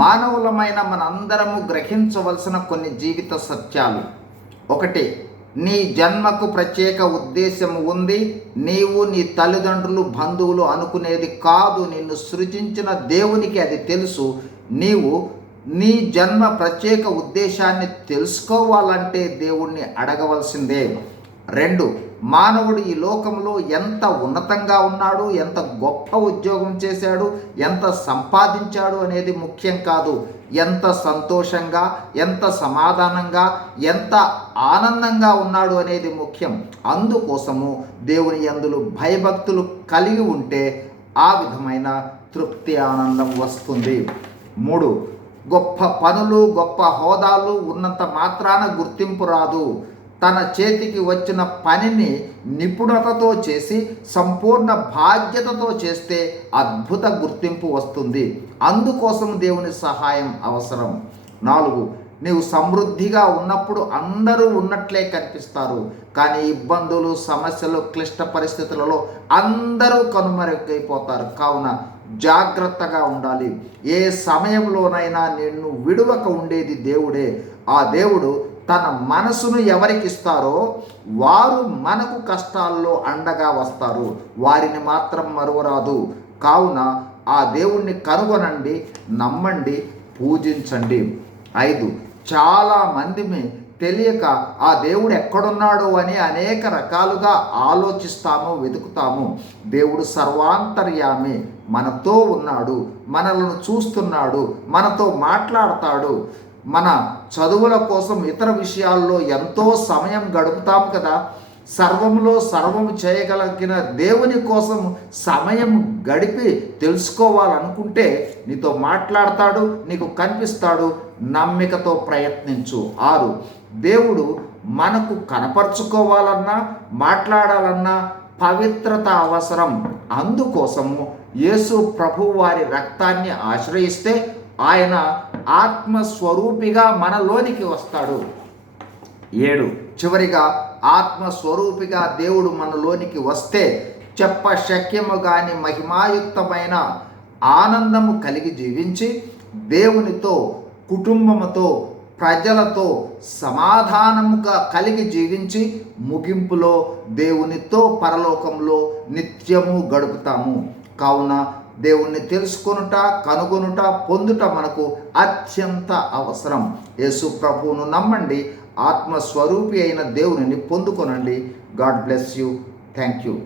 మానవులమైన మనందరము గ్రహించవలసిన కొన్ని జీవిత సత్యాలు. ఒకటి నీ జన్మకు ప్రత్యేక ఉద్దేశం ఉంది. నీవు నీ తల్లిదండ్రులు బంధువులు అనుకునేది కాదు. నిన్ను సృజించిన దేవునికి అది తెలుసు. నీవు నీ జన్మ ప్రత్యేక ఉద్దేశాన్ని తెలుసుకోవాలంటే దేవుణ్ణి అడగవలసిందే. రెండు మానవుడు ఈ లోకంలో ఎంత ఉన్నతంగా ఉన్నాడు ఎంత గొప్ప ఉద్యోగం చేశాడు ఎంత సంపాదించాడు అనేది ముఖ్యం కాదు. ఎంత సంతోషంగా ఎంత సమాధానంగా ఎంత ఆనందంగా ఉన్నాడు అనేది ముఖ్యం. అందుకోసము దేవుని అందులో భయభక్తులు కలిగి ఉంటే ఆ విధమైన తృప్తి ఆనందం వస్తుంది. మూడు గొప్ప పనులు గొప్ప హోదాలు ఉన్నంత మాత్రాన గుర్తింపు రాదు. తన చేతికి వచ్చిన పనిని నిపుణతతో చేసి సంపూర్ణ బాధ్యతతో చేస్తే అద్భుత గుర్తింపు వస్తుంది. అందుకోసం దేవుని సహాయం అవసరం. నాలుగు నీవు సమృద్ధిగా ఉన్నప్పుడు అందరూ ఉన్నట్లే కనిపిస్తారు. కానీ ఇబ్బందులు సమస్యలు క్లిష్ట పరిస్థితులలో అందరూ కనుమరుగైపోతారు. కావున జాగ్రత్తగా ఉండాలి. ఏ సమయంలోనైనా నిన్ను విడువక ఉండేది దేవుడే. ఆ దేవుడు తన మనసును ఎవరికి ఇస్తారో వారు మనకు కష్టాల్లో అండగా వస్తారు. వారిని మాత్రం మరువరాదు. కావున ఆ దేవుణ్ణి కనుగొనండి నమ్మండి పూజించండి. ఐదు. చాలా మందిమి తెలియక ఆ దేవుడు ఎక్కడున్నాడు అని అనేక రకాలుగా ఆలోచిస్తాము వెతుకుతాము. దేవుడు సర్వాంతర్యామి మనతో ఉన్నాడు మనలను చూస్తున్నాడు మనతో మాట్లాడతాడు. మన చదువుల కోసం ఇతర విషయాల్లో ఎంతో సమయం గడుపుతాం కదా. సర్వంలో సర్వము చేయగలిగిన దేవుని కోసం సమయం గడిపి తెలుసుకోవాలనుకుంటే నీతో మాట్లాడతాడు నీకు కనిపిస్తాడు. నమ్మికతో ప్రయత్నించు. ఆరు దేవుడు మనకు కనపరుచుకోవాలన్నా మాట్లాడాలన్నా పవిత్రత అవసరం. అందుకోసము యేసు ప్రభు వారి రక్తాన్ని ఆశ్రయిస్తే ఆయన ఆత్మస్వరూపిగా మనలోనికి వస్తాడు. ఏడు చివరిగా ఆత్మస్వరూపిగా దేవుడు మనలోనికి వస్తే చెప్ప శక్యము కాని మహిమాయుక్తమైన ఆనందము కలిగి జీవించి దేవునితో కుటుంబముతో ప్రజలతో సమాధానముగా కలిగి జీవించి ముగింపులో దేవునితో పరలోకంలో నిత్యము గడుపుతాము. కావున దేవుణ్ణి తెలుసుకొనుట కనుగొనుట పొందుట మనకు అత్యంత అవసరం. యేసు ప్రభువును నమ్మండి ఆత్మస్వరూపి అయిన దేవునిని పొందుకొనండి. God bless you. Thank you